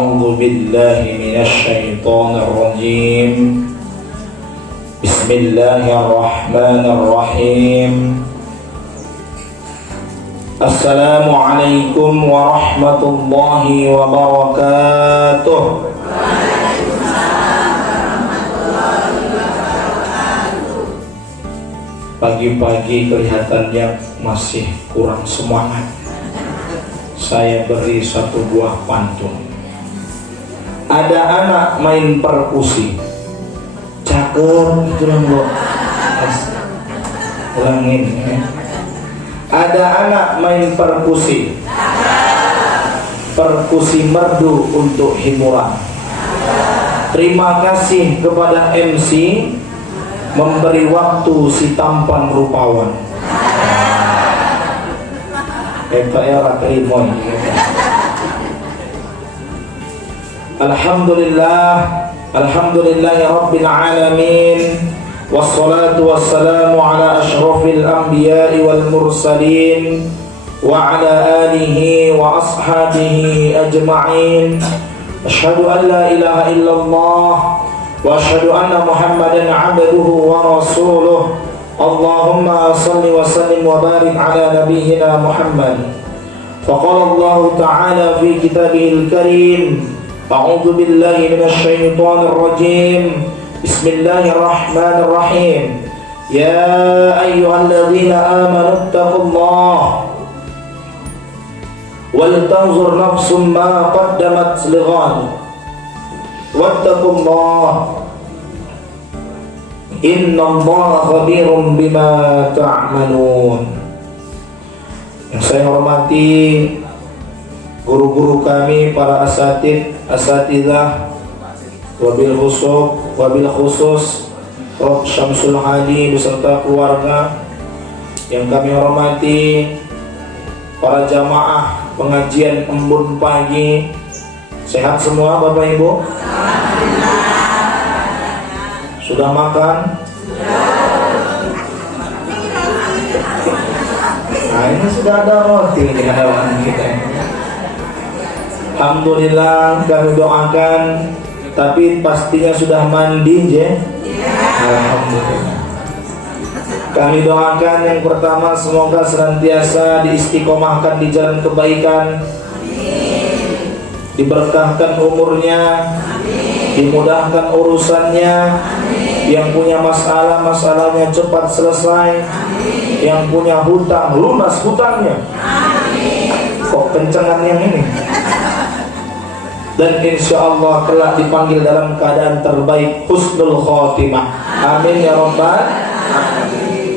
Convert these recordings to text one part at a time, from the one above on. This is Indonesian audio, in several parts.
أعوذ بالله من الشيطان الرجيم. بسم الله الرحمن الرحيم. السلام عليكم ورحمة الله وبركاته. Pagi-pagi kelihatannya masih kurang semangat. Saya beri satu buah pantun. Ada anak main perkusi, cakep gitu lah Bu. Ulangin ya. Ada anak main perkusi, perkusi merdu untuk hiburan. Terima kasih kepada MC memberi waktu si tampan rupawan. Alhamdulillah, alhamdulillahi rabbil alamin. Wassalatu wassalamu ala ashrafil anbiya'i wal mursalin wa ala alihi wa ashabihi ajma'in. Asyhadu an la ilaha illallah wa asyhadu anna Muhammadan abduhu wa rasuluh. Allahumma salli wa sallim wa barik ala nabiyyina Muhammad. Faqala Allah ta'ala fi kitabihil karim, a'udzu billahi minasy syaithanir rajim. Bismillahirrahmanirrahim. Ya ayyuhalladzina amanu taqullaha wal tanzur nafsum ma qaddamat lighad. Wattaqullaha innallaha khabirum bima ta'malun. Yang saya hormati guru-guru kami, para asatidzah, wabil khusus Prof. Syamsul Hadi beserta keluarga. Yang kami hormati para jamaah pengajian embun pagi. Sehat semua Bapak Ibu? Sudah makan? Nah ini sudah ada roti di hadapan kita. Alhamdulillah, kami doakan. Tapi pastinya sudah mandi je? Alhamdulillah. Kami doakan yang pertama, semoga senantiasa diistiqomahkan di jalan kebaikan, diberkahkan umurnya, dimudahkan urusannya. Yang punya masalah, masalahnya cepat selesai. Yang punya hutang, lunas hutangnya. Kok kencengan yang ini? Dan insya Allah kelak dipanggil dalam keadaan terbaik, husnul khotimah. Amin ya rabbal alamin.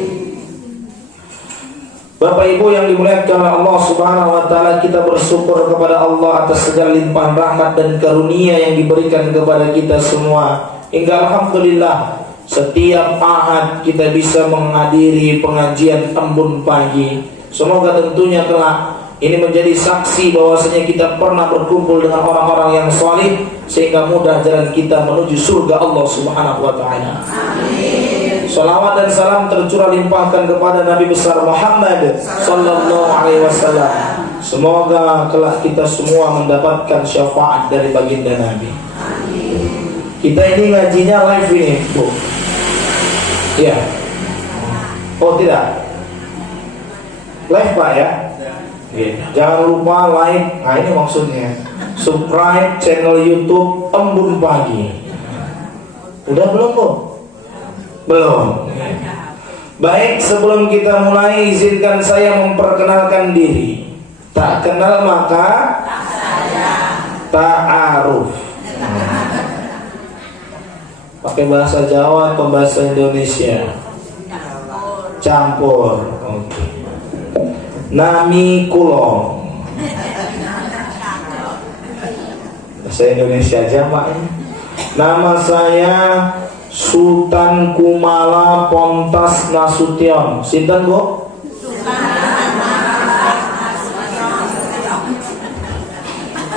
Bapak Ibu yang dimuliakan oleh Allah Subhanahu wa taala, kita bersyukur kepada Allah atas segala limpahan rahmat dan karunia yang diberikan kepada kita semua. Hingga alhamdulillah setiap Ahad kita bisa menghadiri pengajian embun pagi. Semoga tentunya kelak ini menjadi saksi bahwasanya kita pernah berkumpul dengan orang-orang yang salih, sehingga mudah jalan kita menuju surga Allah Subhanahu wa taala. Amin. Salawat dan salam tercurah limpahkan kepada Nabi besar Muhammad sallallahu alaihi wasallam. Semoga kelak kita semua mendapatkan syafaat dari baginda Nabi. Amin. Kita ini ngajinya live ini, Bu. Ya. Oh tidak. Live Pak ya? Jangan lupa like. Nah ini maksudnya subscribe channel YouTube Embun Pagi. Udah belum Bu? Belum. Baik, sebelum kita mulai izinkan saya memperkenalkan diri. Tak kenal maka ta'aruf. Pakai bahasa Jawa atau bahasa Indonesia? Campur. Oke. Nami kulo. Bahasa Indonesia aja Pak. Nama saya Sultan Kumala Pontas Nasution. Sinten Bu?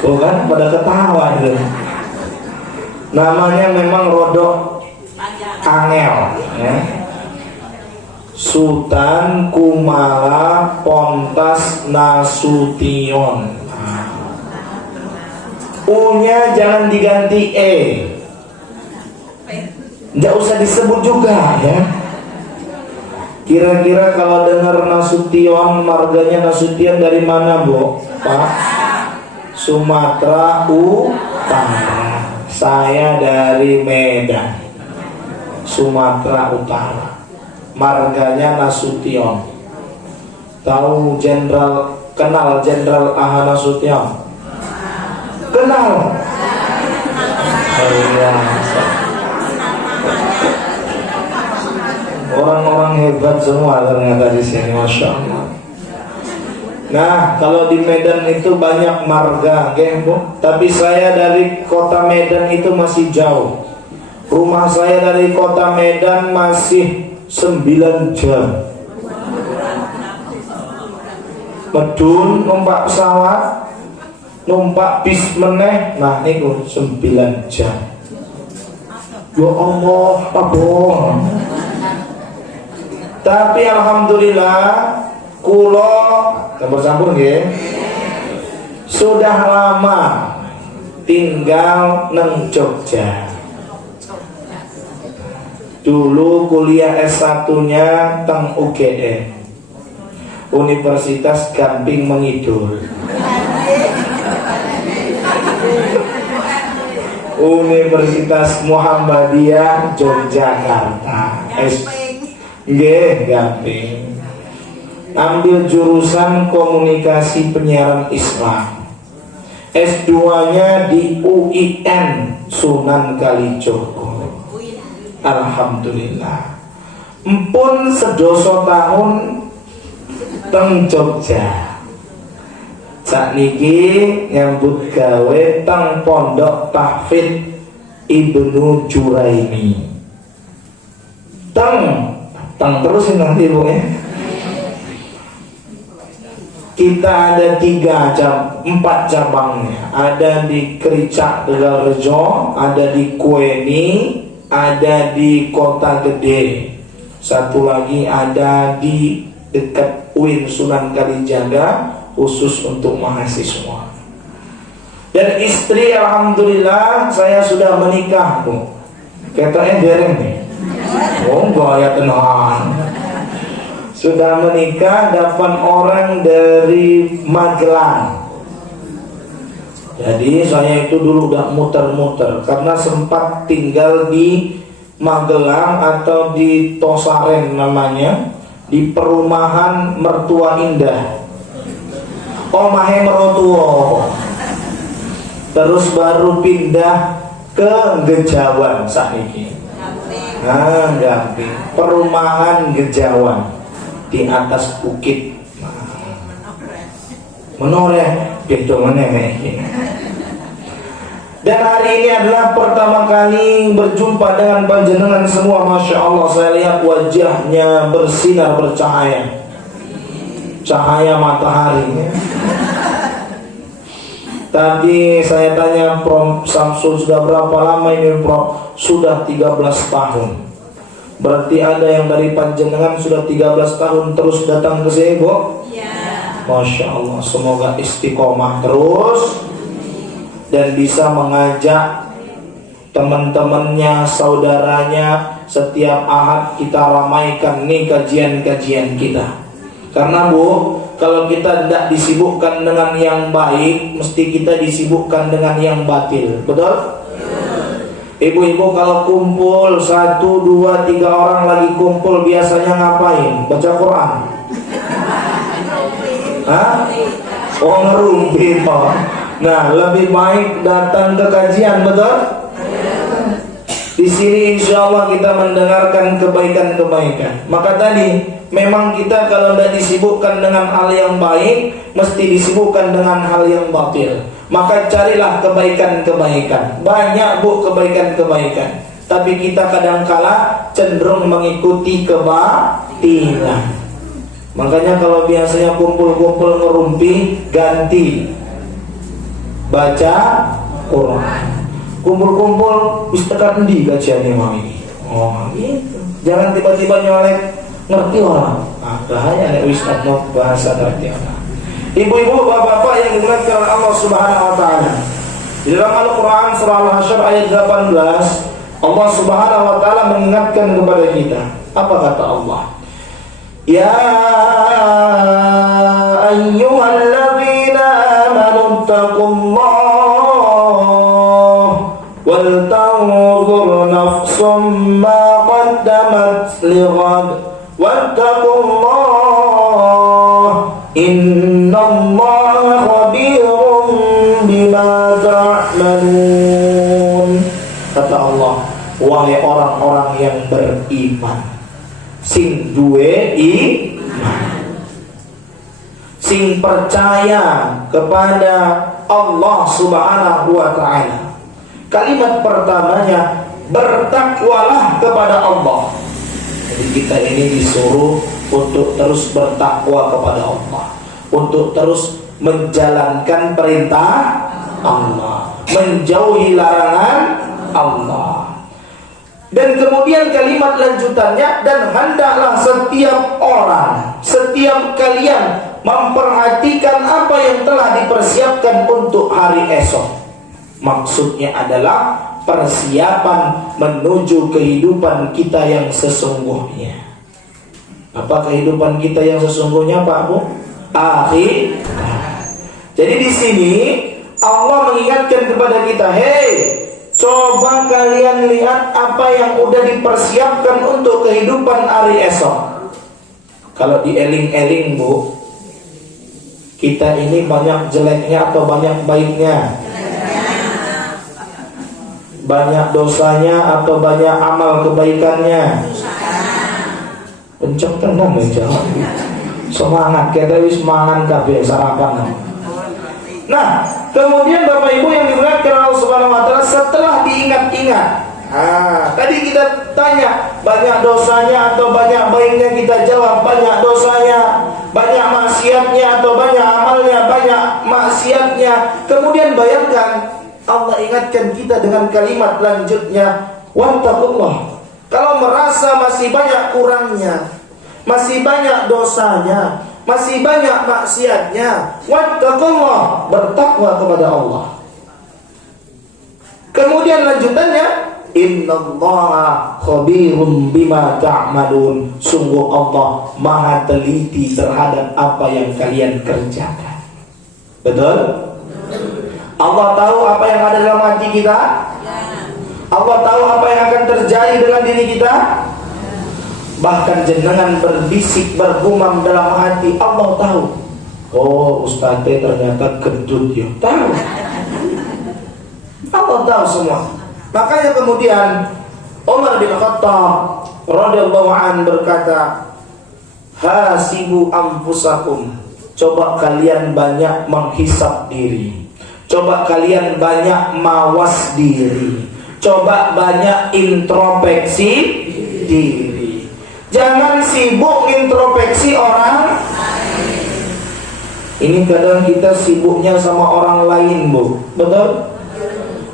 Tuh kan pada ketawa gitu. Namanya memang rodok angel ya. Sultan Kumala Pontas Nasution. U-nya jangan diganti E. Nggak usah disebut juga ya. Kira-kira kalau dengar Nasution, marganya Nasution dari mana, Bu? Pak? Sumatera Utara. Saya dari Medan, Sumatera Utara. Marganya Nasution. Tahu kenal Jenderal Aha Nasution? Kenal? Oh iya. Orang-orang hebat semua ternyata di sini, masya Allah. Nah, kalau di Medan itu banyak marga, Bu. Tapi saya dari kota Medan itu masih jauh. Rumah saya dari kota Medan masih 9 jam. Medun numpak pesawat, numpak bis meneh, nah itu 9 jam. Ya Allah, abon. Tapi alhamdulillah kulo campur-campur nggih. Sudah lama tinggal nang Jogja. Dulu kuliah S1-nya teng UGM, Universitas Gamping Mengidul. Universitas Muhammadiyah Yogyakarta. Nggih, Gamping. Ambil jurusan komunikasi penyiaran Islam. S2-nya di UIN Sunan Kalijogo. Alhamdulillah. Empun sedoso tahun teng Jogja. Sakniki nyambut gawe teng Pondok Tahfidz Ibnu Juraimi. Teng terusin nanti Bu ya. Kita ada 4 cabangnya. Ada di Kericak Tegalrejo, ada di Kueni, ada di Kota Gede. Satu lagi ada di dekat UIN Sunan Kalijaga, khusus untuk mahasiswa. Dan istri alhamdulillah saya sudah menikah, Bu. Katanya dereng nih. Oh, gaya tenang. Sudah menikah, 8 orang dari Magelang. Jadi saya itu dulu udah muter-muter karena sempat tinggal di Magelang atau di Tosaren namanya, di perumahan Mertua Indah. Omahe Merotuo. Terus baru pindah ke Gejawan sakniki. Nah, Gamping. Perumahan Gejawan di atas bukit. Menoreh beda meneh iki. Dan hari ini adalah pertama kali berjumpa dengan panjenengan semua. Masya Allah, saya lihat wajahnya bersinar bercahaya, cahaya matahari. Tadi saya tanya Prof Samsul, sudah berapa lama ini Prof? Sudah 13 tahun. Berarti ada yang dari panjenengan sudah 13 tahun terus datang ke sini, Bu? Ya. Masya Allah, semoga istiqomah terus dan bisa mengajak teman-temannya, saudaranya. Setiap Ahad kita ramaikan nih kajian-kajian kita. Karena Bu, kalau kita tidak disibukkan dengan yang baik, mesti kita disibukkan dengan yang batil. Betul? Ibu-ibu kalau kumpul 1, 2, 3 orang lagi kumpul biasanya ngapain? Baca Quran? Hah? Oh, ngerumpi toh. Nah, lebih baik datang ke kajian, betul? Di sini insya Allah kita mendengarkan kebaikan-kebaikan. Maka tadi memang kita kalau tidak disibukkan dengan hal yang baik, mesti disibukkan dengan hal yang batil. Maka carilah kebaikan-kebaikan. Banyak Bu kebaikan-kebaikan, tapi kita kadangkala cenderung mengikuti kebatilan. Makanya kalau biasanya kumpul-kumpul ngerumpi, ganti baca Quran. Kumpul-kumpul wis tekan endi kajiane mau ini. Oh, gitu. Jangan tiba-tiba nyolek ngerti orang. Ah, bahaya nek wis adno bahasa ngerti orang. Ibu-ibu, bapak-bapak yang dimuliakan oleh Allah Subhanahu wa taala. Di dalam Al-Quran surah Al-Hasyr ayat 18, Allah Subhanahu wa Ta'ala mengingatkan kepada kita. Apa kata Allah? Ya ayyuhalladzina amanu taqullah wal tanzur nafsum ma qaddamat lighad wattaqullah innallaha khabirum bima ta'malun. Kata Allah, wahai orang-orang yang beriman, sing duwe iman, sing percaya kepada Allah Subhanahu wa Ta'ala. Kalimat pertamanya, bertakwalah kepada Allah. Jadi kita ini disuruh untuk terus bertakwa kepada Allah, untuk terus menjalankan perintah Allah, menjauhi larangan Allah. Dan kemudian kalimat lanjutannya, dan hendaklah setiap orang, setiap kalian memperhatikan apa yang telah dipersiapkan untuk hari esok. Maksudnya adalah persiapan menuju kehidupan kita yang sesungguhnya. Apa kehidupan kita yang sesungguhnya, Pak Bu? Akhir. Jadi di sini Allah mengingatkan kepada kita, hei, coba kalian lihat apa yang udah dipersiapkan untuk kehidupan hari esok. Kalau dieling-eling, Bu, kita ini banyak jeleknya atau banyak baiknya? Banyak dosanya atau banyak amal kebaikannya? Pencet tenang ya, jawab. Semangat, kita wis mangan kabeh sarapan. Nah, kemudian Bapak Ibu yang dimuliakan Allah Subhanahu wa Ta'ala, setelah diingat-ingat, tadi kita tanya banyak dosanya atau banyak baiknya, kita jawab banyak dosanya. Banyak maksiatnya atau banyak amalnya? Banyak maksiatnya. Kemudian bayangkan, Allah ingatkan kita dengan kalimat lanjutnya, wattaqullah. Kalau merasa masih banyak kurangnya, masih banyak dosanya, masih banyak maksiatnya, wattaqullah, bertakwa kepada Allah. Kemudian lanjutannya, innallaha khabirum bima ta'malun. Sungguh Allah maha teliti terhadap apa yang kalian kerjakan. Betul? Allah tahu apa yang ada dalam hati kita. Allah tahu apa yang akan terjadi dengan diri kita. Bahkan jenengan berbisik, bergumam dalam hati, Allah tahu. Oh, Ustaz ternyata gendut ya. Tahu. Allah tahu semua. Makanya kemudian Umar bin Khattab radhiyallahu an berkata, hasibu anfusakum. Coba kalian banyak menghisap diri. Coba kalian banyak mawas diri. Coba banyak introspeksi diri. Jangan sibuk introspeksi orang. Ini kadang kita sibuknya sama orang lain, Bu. Betul?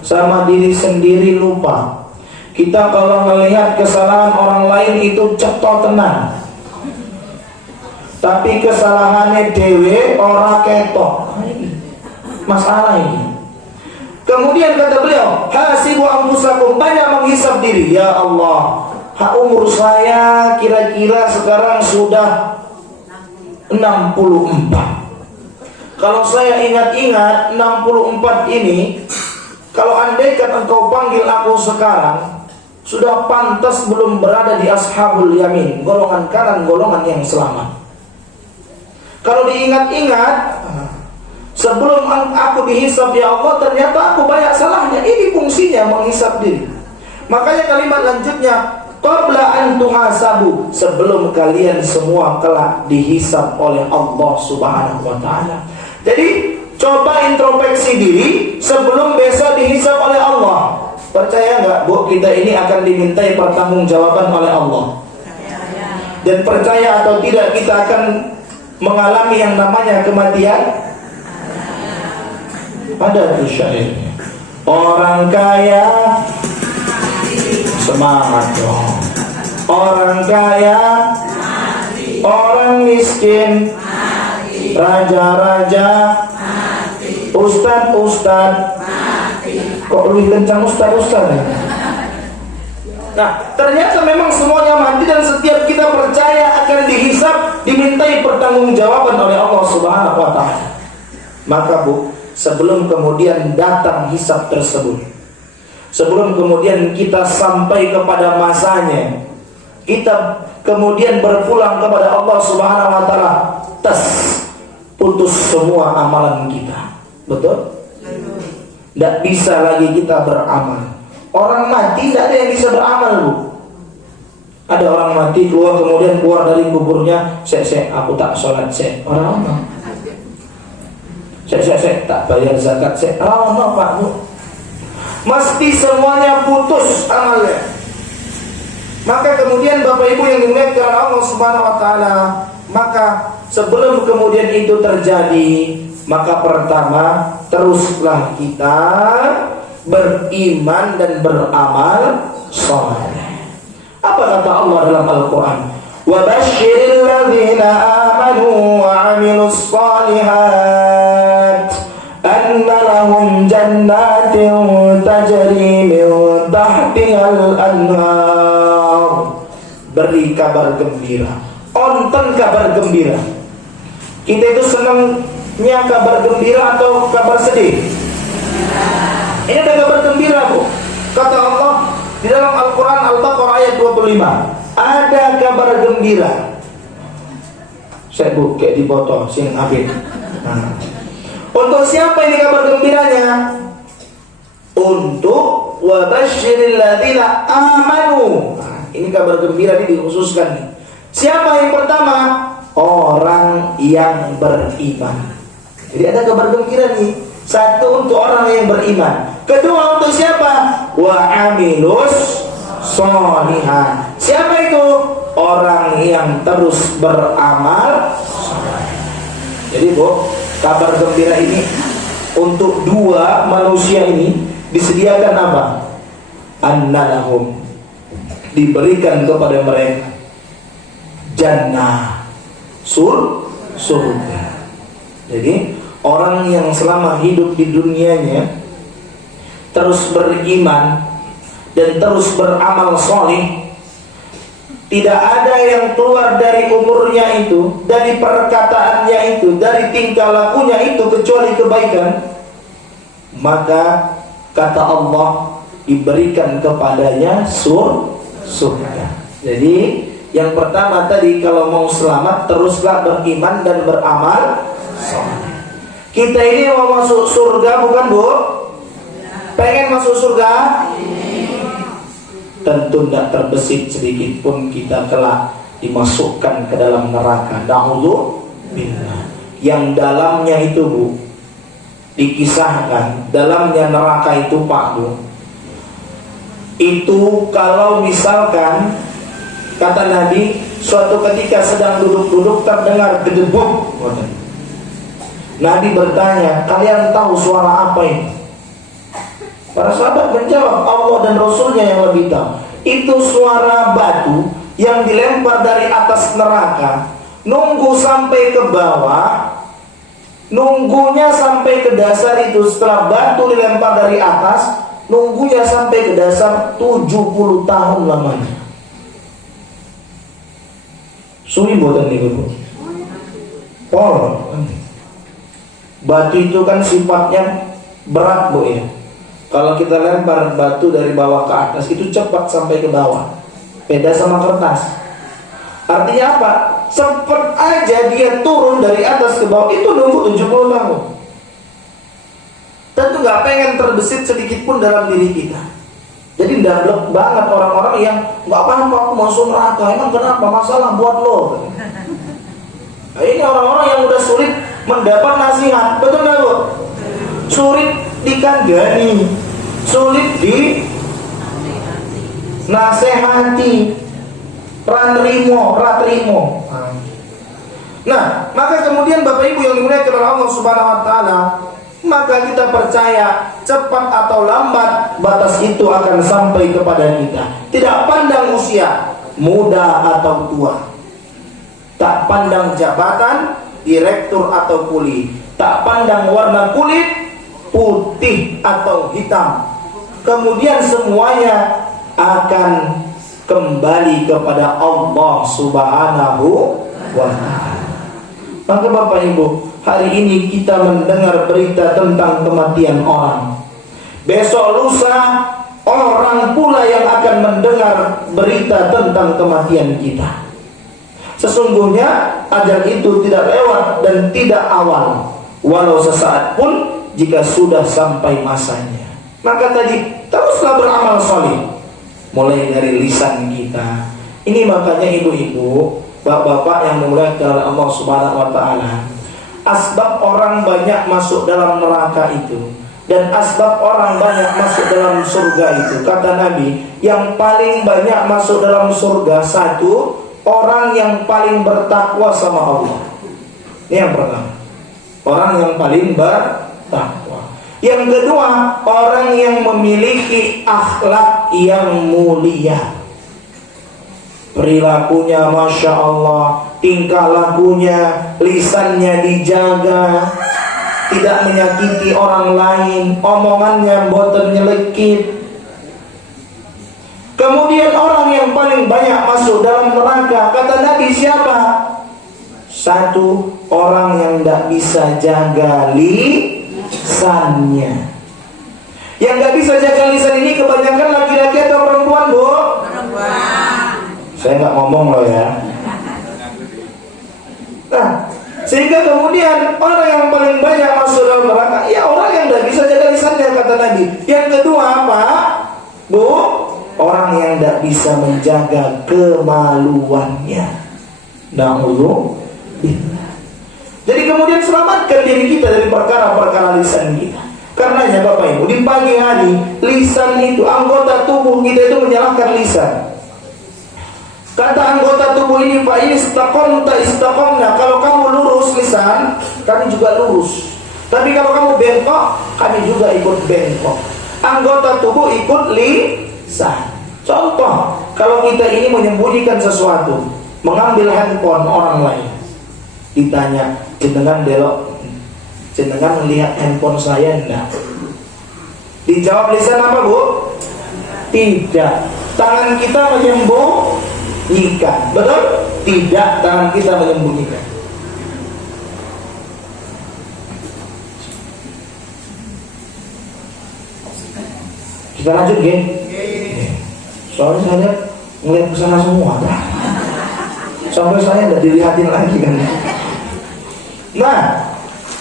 Sama diri sendiri lupa. Kita kalau melihat kesalahan orang lain itu cetok tenang. Tapi kesalahannya dewe ora ketok. Masalah ini. Kemudian kata beliau, hasibu anfusakum, banyak menghisap diri. Ya Allah, umur saya kira-kira sekarang sudah 64. Kalau saya ingat-ingat 64 ini, kalau andaikan engkau panggil aku sekarang, sudah pantas belum berada di ashabul yamin, golongan kanan, golongan yang selamat. Kalau diingat-ingat, sebelum aku dihisab ya Allah, ternyata aku banyak salahnya. Ini fungsinya menghisab diri. Makanya kalimat lanjutnya, qabla an tuhasabu, sebelum kalian semua kelak dihisab oleh Allah Subhanahu wa Ta'ala. Jadi coba introspeksi diri sebelum besok dihisab oleh Allah. Percaya nggak, Bu, kita ini akan dimintai pertanggungjawaban oleh Allah. Dan percaya atau tidak, kita akan mengalami yang namanya kematian. Ada tuh syairnya. Orang kaya, semangat dong. Orang kaya, orang miskin, raja-raja, ustad-ustad, Kok lebih kencang ustaz ya? Nah, ternyata memang semuanya mati dan setiap kita percaya akan dihisab, dimintai pertanggungjawaban oleh Allah Subhanahu wa taala. Maka Bu, sebelum kemudian datang hisab tersebut, sebelum kemudian kita sampai kepada masanya, kita kemudian berpulang kepada Allah Subhanahu wa taala, putus semua amalan kita. Betul? Tidak bisa lagi kita beramal. Orang mati tidak ada yang bisa beramal, Bu. Ada orang mati kemudian keluar dari kuburnya, aku tak sholat, orang apa? Saya tak bayar zakat, Pak Bu. Mesti semuanya putus amalnya. Maka kemudian Bapak Ibu yang dimuliakan Allah Subhanahu wa taala, maka sebelum kemudian itu terjadi, maka pertama teruslah kita beriman dan beramal saleh. Apa kata Allah dalam Al-Quran? Wa basyiril ladzina amanu wa 'amilus shalihat anna lahum jannatin tajri min tahtihal anhar. Beri kabar gembira, onten kabar gembira. Kita itu senangnya kabar gembira atau kabar sedih? Ini ada kabar gembira, Bu. Kata Allah di dalam Al-Quran Al-Baqarah ayat 25, ada kabar gembira. Saya Bu, kayak di botol sing abid. Nah, untuk siapa ini kabar gembiranya? Untuk wabasyiril ladzina amanu. Nah, ini kabar gembira ini dikhususkan nih. Siapa yang pertama? Orang yang beriman. Jadi ada kabar gembira nih. Satu untuk orang yang beriman. Kedua untuk siapa? Wa amilus sholihan. Siapa itu? Orang yang terus beramal. Jadi Bu, kabar gembira ini untuk dua manusia ini disediakan apa? Annalahum, diberikan kepada mereka jannah, surga. Jadi orang yang selama hidup di dunianya terus beriman dan terus beramal soleh, tidak ada yang keluar dari umurnya itu, dari perkataannya itu, dari tingkah lakunya itu kecuali kebaikan, maka kata Allah diberikan kepadanya surga. Jadi yang pertama tadi, kalau mau selamat teruslah beriman dan beramal soleh. Kita ini mau masuk surga bukan Bu? Pengen masuk surga? Tentu tidak terbesit sedikit pun kita kelak dimasukkan ke dalam neraka. Na'udzubillah. Yang dalamnya itu Bu, dikisahkan dalamnya neraka itu Pak Bu, itu kalau misalkan kata Nabi, suatu ketika sedang duduk-duduk terdengar gedebuk. Nabi bertanya, kalian tahu suara apa ini? Para sahabat menjawab, Allah dan Rasulnya yang lebih tahu. Itu suara batu yang dilempar dari atas neraka, nunggu sampai ke bawah, nunggunya sampai ke dasar itu. Setelah batu dilempar dari atas, nunggunya sampai ke dasar 70 tahun lamanya. Suwi boten niku Bu. Pol. Batu itu kan sifatnya berat Bu ya. Kalau kita lempar batu dari bawah ke atas itu cepat sampai ke bawah. Beda sama kertas. Artinya apa? Cepat aja dia turun dari atas ke bawah, itu nunggu 70 tahun. Tentu gak pengen terbesit sedikit pun dalam diri kita. Jadi ndablek banget orang-orang yang gak apa-apa aku masuk neraka. Emang kenapa? Masalah buat lo. Nah, ini orang-orang yang udah sulit mendapat nasihat, betul nggak Bu? Sulit dikandani, sulit di nasihati, ratrimo. Nah, maka kemudian Bapak Ibu yang dimuliakan oleh Allah Subhanahu wa taala, maka kita percaya cepat atau lambat batas itu akan sampai kepada kita. Tidak pandang usia, muda atau tua. Tak pandang jabatan, direktur atau kuli. Tak pandang warna kulit, putih atau hitam. kemudian semuanya akan kembali kepada Allah Subhanahu wa ta'ala. Maka Bapak Ibu, hari ini kita mendengar berita tentang kematian orang. Besok lusa orang pula yang akan mendengar berita tentang kematian kita. Sesungguhnya ajal itu tidak lewat dan tidak awal, walau sesaat pun jika sudah sampai masanya. Maka tadi teruslah beramal saleh, mulai dari lisan kita. Ini makanya ibu-ibu, bapak-bapak yang dimuliakan oleh Allah Subhanahu wa ta'ala, asbab orang banyak masuk dalam neraka itu dan asbab orang banyak masuk dalam surga itu, kata Nabi, yang paling banyak masuk dalam surga, satu, orang yang paling bertakwa sama Allah. Ini yang pertama, orang yang paling bertakwa. Yang kedua, orang yang memiliki akhlak yang mulia, perilakunya Masya Allah, tingkah lakunya, lisannya dijaga, tidak menyakiti orang lain, omongannya boten nyelekit. Kemudian orang yang paling banyak masuk dalam neraka, kata Nabi, siapa? Satu, orang yang tidak bisa jaga lisannya. Yang tidak bisa jaga lisan ini kebanyakan laki-laki atau perempuan, Bu? Perempuan. Saya nggak ngomong loh ya. Nah, sehingga kemudian orang yang paling banyak masuk dalam neraka, ya orang yang tidak bisa jaga lisannya, kata Nabi. Yang kedua apa, Bu? Orang yang tidak bisa menjaga kemaluannya. Na'udzubillah. Jadi kemudian selamatkan diri kita dari perkara-perkara lisan kita. Karenanya Bapak Ibu, di pagi hari lisan itu, anggota tubuh kita itu menyalahkan lisan. Kata anggota tubuh ini, Pak, ini istaqomna. Kalau kamu lurus lisan, kami juga lurus. Tapi kalau kamu bengkok, kami juga ikut bengkok. Anggota tubuh ikut lisan. Contoh, kalau kita ini menyembunyikan sesuatu, mengambil handphone orang lain, ditanya, jenengan belok, jenengan melihat handphone saya enggak? Dijawab lisan apa, Bu? Tidak. Tangan kita menyembunyikan, betul? Tidak, tangan kita menyembunyikan. Kita lanjut, geng. Soalnya saya ngeliat ke sana semua, sampai saya tidak dilihatin lagi kan. Nah,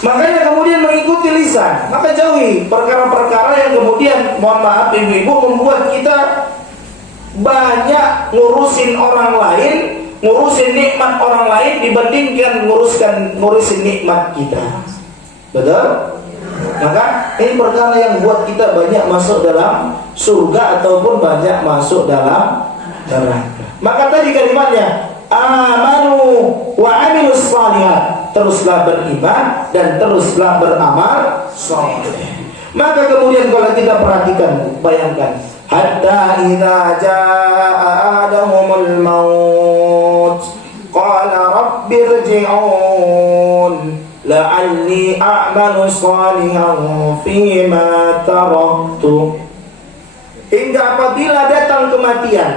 makanya kemudian mengikuti lisan. Maka jauhi perkara-perkara yang kemudian, mohon maaf ibu-ibu, membuat kita banyak ngurusin orang lain, ngurusin nikmat orang lain dibandingkan ngurusin nikmat kita. Betul? Maka ini perkara yang buat kita banyak masuk dalam surga ataupun banyak masuk dalam neraka. Maka tadi kalimatnya, amanu wa amilus shalihat, teruslah beriman dan teruslah beramal saleh. Maka kemudian kalau kita perhatikan, bayangkan, hatta idza jaa adahumul maut qala rabbirji'un la'alli a'malu shalihan fima taraktu. Hingga apabila datang kematian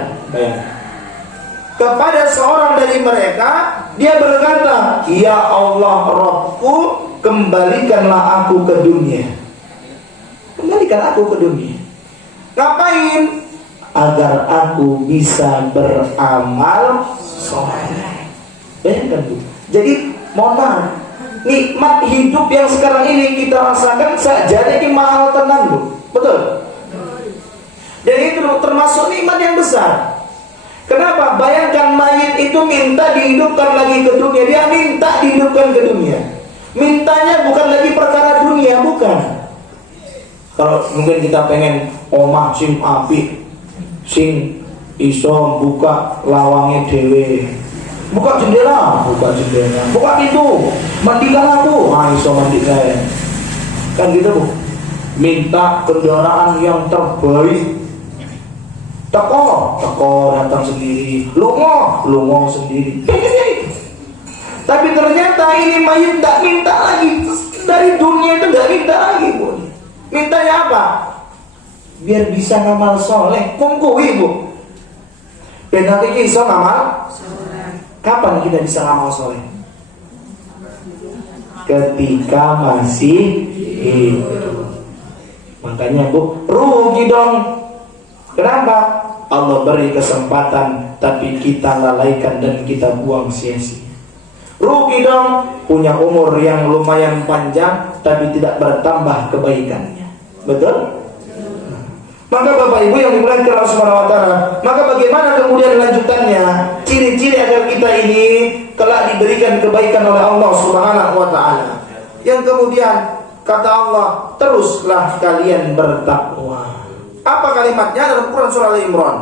kepada seorang dari mereka, dia berkata, ya Allah Rabbku, kembalikanlah aku ke dunia. Kembalikan aku ke dunia. Ngapain? Agar aku bisa beramal saleh. Bayangkan, Bu. Jadi mohon maaf, nikmat hidup yang sekarang ini kita rasakan saja ini mahal tenang, Bu. Betul? Dan itu termasuk nikmat yang besar. Kenapa? Bayangkan mayit itu minta dihidupkan lagi ke dunia. Dia minta dihidupkan ke dunia. Mintanya bukan lagi perkara dunia, bukan. Kalau mungkin kita pengen omah sing apik, sing iso buka lawangnya dewe, buka jendela, buka pintu, mandikan aku, iso mandikan. Kan gitu, Bu. Minta kendaraan yang terbaik, teko datang sendiri, lungo sendiri. Tapi ternyata ini mayit tidak minta lagi dari dunia, itu tidak minta lagi, Bu. Mintanya apa? biar bisa ngamal soleh. Monggo ibu. Ben iki iso ngamal soleh. Kapan kita bisa ngamal soleh? Ketika masih hidup. Makanya bu, rugi dong. Kenapa? Allah beri kesempatan tapi kita lalaikan dan kita buang sia-sia. Rugi dong, punya umur yang lumayan panjang tapi tidak bertambah kebaikannya. Betul? Maka Bapak Ibu yang dimuliakan Allah Subhanahu wa taala, maka bagaimana kemudian lanjutannya? Ciri-ciri agar kita ini kelak diberikan kebaikan oleh Allah Subhanahu wa taala. Yang kemudian kata Allah, teruslah kalian bertakwa. Apa kalimatnya dalam Quran surah Al-Imran?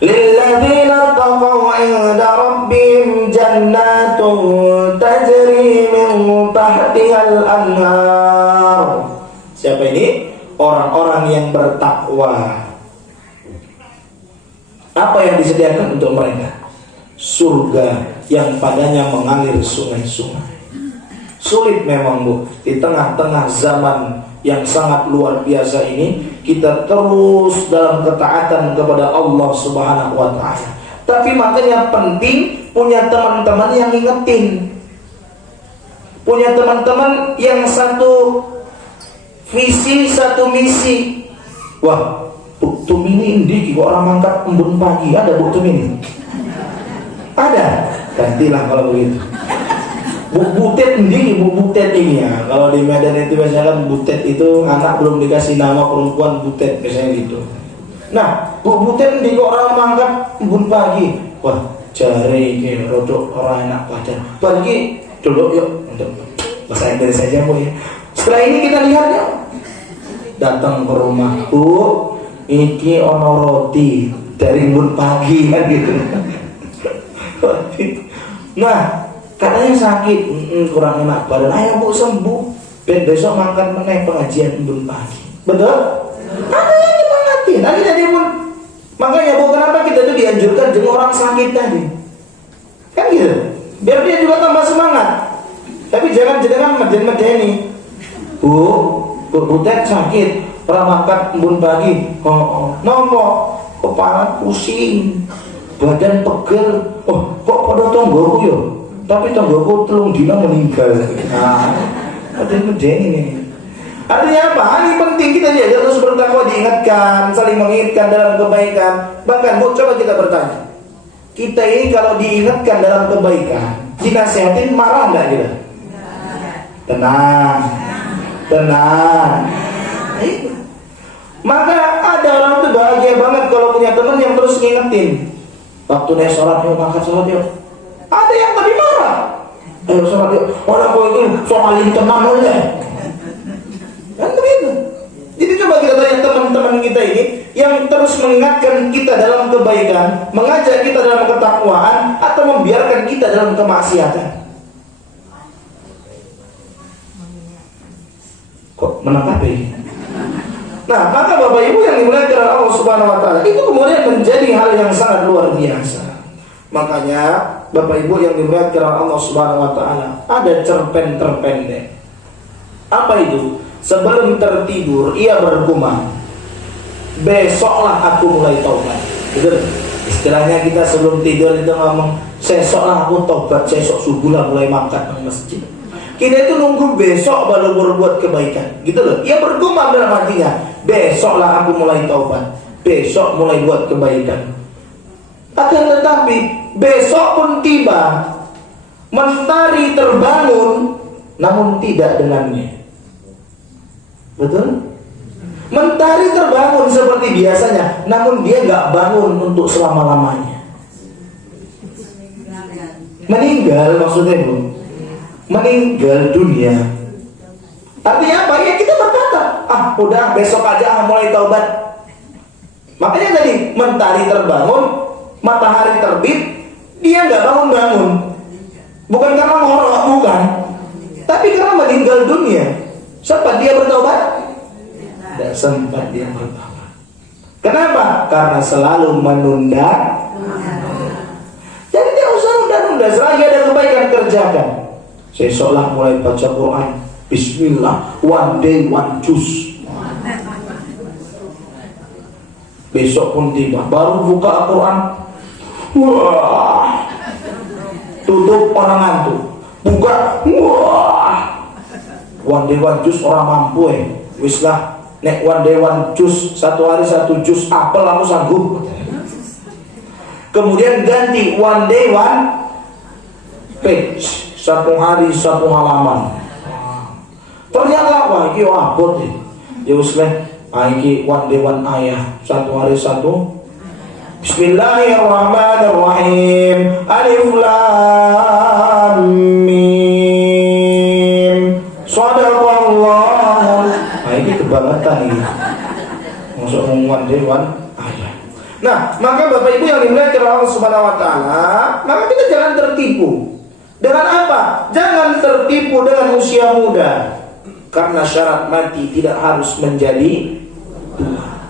Lilladzina taqaw 'inda rabbihim jannatun tajri min tahtihal anhar. Siapa ini? Orang-orang yang bertakwa. Apa yang disediakan untuk mereka? Surga yang padanya mengalir sungai-sungai. Sulit memang bu, di tengah-tengah zaman yang sangat luar biasa ini, kita terus dalam ketaatan kepada Allah Subhanahu wa taala. Tapi makanya penting punya teman-teman yang ingetin, punya teman-teman yang satu visi, satu misi. Wah, Bu Tumini ini kok orang mangkat embun pagi, ada Bu Tumini? Ada, gantilah kalau begitu. Bu Butet ini, Bu Butet ini ya. Kalau di Medan itu biasanya kan Butet itu anak belum dikasih nama perempuan Butet biasanya gitu. Nah, Bu Butet ini kok orang mangkat embun pagi. Wah, cari ke rodok orang enak badan. Pagi dulu yuk untuk bahasa Inggris saja Bu ya. Setelah ini kita lihat ya. Datang ke rumah, Bu, iki ono roti dari embun pagi kan gitu. Nah, katanya sakit, kurang enak badan. Ayo Bu sembuh, ben besok makan meneh pengajian embun pagi. Betul? Ada yang dimangatin, lagi jadi pun. Makanya Bu, kenapa kita tuh dianjurkan jenguk orang sakit tadi? Kan gitu, biar dia juga tambah semangat. Tapi jangan meden-medeni. Bu Butet sakit, pernah makan embun pagi. Nopo, kepala pusing, badan pegel. Oh, kok pada tonggoku yo? Tapi tonggoku telung dina meninggal. Nah, ada ini. Artinya apa? Ini penting kita diajar terus bertakwa, diingatkan, saling mengingatkan dalam kebaikan. Bahkan Bu, coba kita bertanya. Kita ini kalau diingatkan dalam kebaikan, dinasihatin marah nggak kita? Tenang. Maka ada orang tuh bahagia banget kalau punya teman yang terus ngingetin. Waktu dia sholat yuk, makan sholat yuk. Ada yang tadi marah. Ayo sholat yuk. Orang kau itu soalin teman aja. Kan begitu. Jadi coba kita tanya teman-teman kita ini yang terus mengingatkan kita dalam kebaikan, mengajak kita dalam ketakwaan, atau membiarkan kita dalam kemaksiatan. Kok menangkapi? Nah, maka Bapak Ibu yang dimuliakan oleh Allah Subhanahu wa taala, itu kemudian menjadi hal yang sangat luar biasa. Makanya Bapak Ibu yang dimuliakan oleh Allah Subhanahu wa taala, ada cerpen terpendek. Apa itu? Sebelum tertidur ia bergumam, besoklah aku mulai taubat. Betul? Istilahnya kita sebelum tidur itu ngomong, besoklah aku taubat, besok subuh lah mulai makan di masjid. Kita itu nunggu besok baru berbuat kebaikan, gitu loh. Ia bergumam dalam hatinya, besoklah aku mulai taubat, besok mulai buat kebaikan. Akan tetapi besok pun tiba, mentari terbangun, namun tidak dengannya. Betul? Mentari terbangun seperti biasanya, namun dia nggak bangun untuk selama-lamanya. Meninggal maksudnya Bu. Meninggal dunia. Artinya apa? Ya kita berkata, udah besok aja mulai taubat. Makanya tadi mentari terbangun, matahari terbit, dia nggak bangun-bangun. Bukan karena ngorok, bukan. Tapi karena meninggal dunia. Sempat dia bertaubat? Tidak sempat dia bertaubat. Kenapa? Karena selalu menunda. Jadi dia usah nunda-nunda. Selagi ada kebaikan kerjakan. Besoklah mulai baca Quran. Bismillah, one day one juice. Besok pun tiba, baru buka Al-Quran, wah, tutup orang ngantuk, buka, wah, one day one jus orang mampu wis lah, nek one day one jus, satu hari satu jus apel aku sanggup. Kemudian ganti one day one page, satu hari satu halaman. Ternyata wah iki abot ya wis lah. Iki one day one ayah, satu hari satu. Bismillahirrahmanirrahim. Alif lam mim. Shadaqallah. Ini kebangetan ini. Masuk one day one ayah. Nah, maka Bapak Ibu yang dimuliakan Allah Subhanahu wa taala, maka kita jangan tertipu. Dengan apa? Jangan tertipu dengan usia muda. Karena syarat mati tidak harus menjadi tua.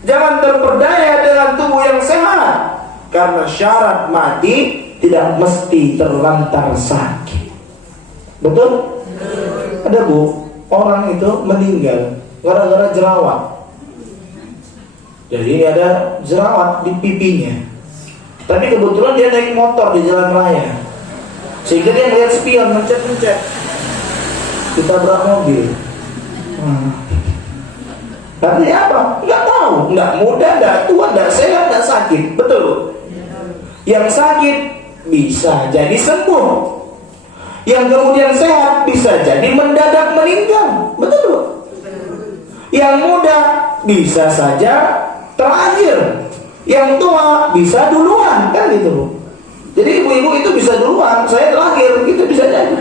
Jangan terperdaya dengan tubuh yang sehat. Karena syarat mati tidak mesti terlantar sakit. Betul? Ada Bu, orang itu meninggal gara-gara jerawat. Jadi ada jerawat di pipinya. Tapi kebetulan dia naik motor di jalan raya, sehingga dia melihat spion mencet-mencet. Kita berat mobil. Artinya apa? Nggak tahu. Nggak muda, nggak tua, nggak sehat, nggak sakit. Betul. Yang sakit bisa jadi sembuh. Yang kemudian sehat bisa jadi mendadak meninggal. Betul. Yang muda bisa saja terakhir. Yang tua bisa duluan. Kan gitu. Jadi ibu-ibu itu bisa duluan, saya terakhir. Gitu bisa jadi.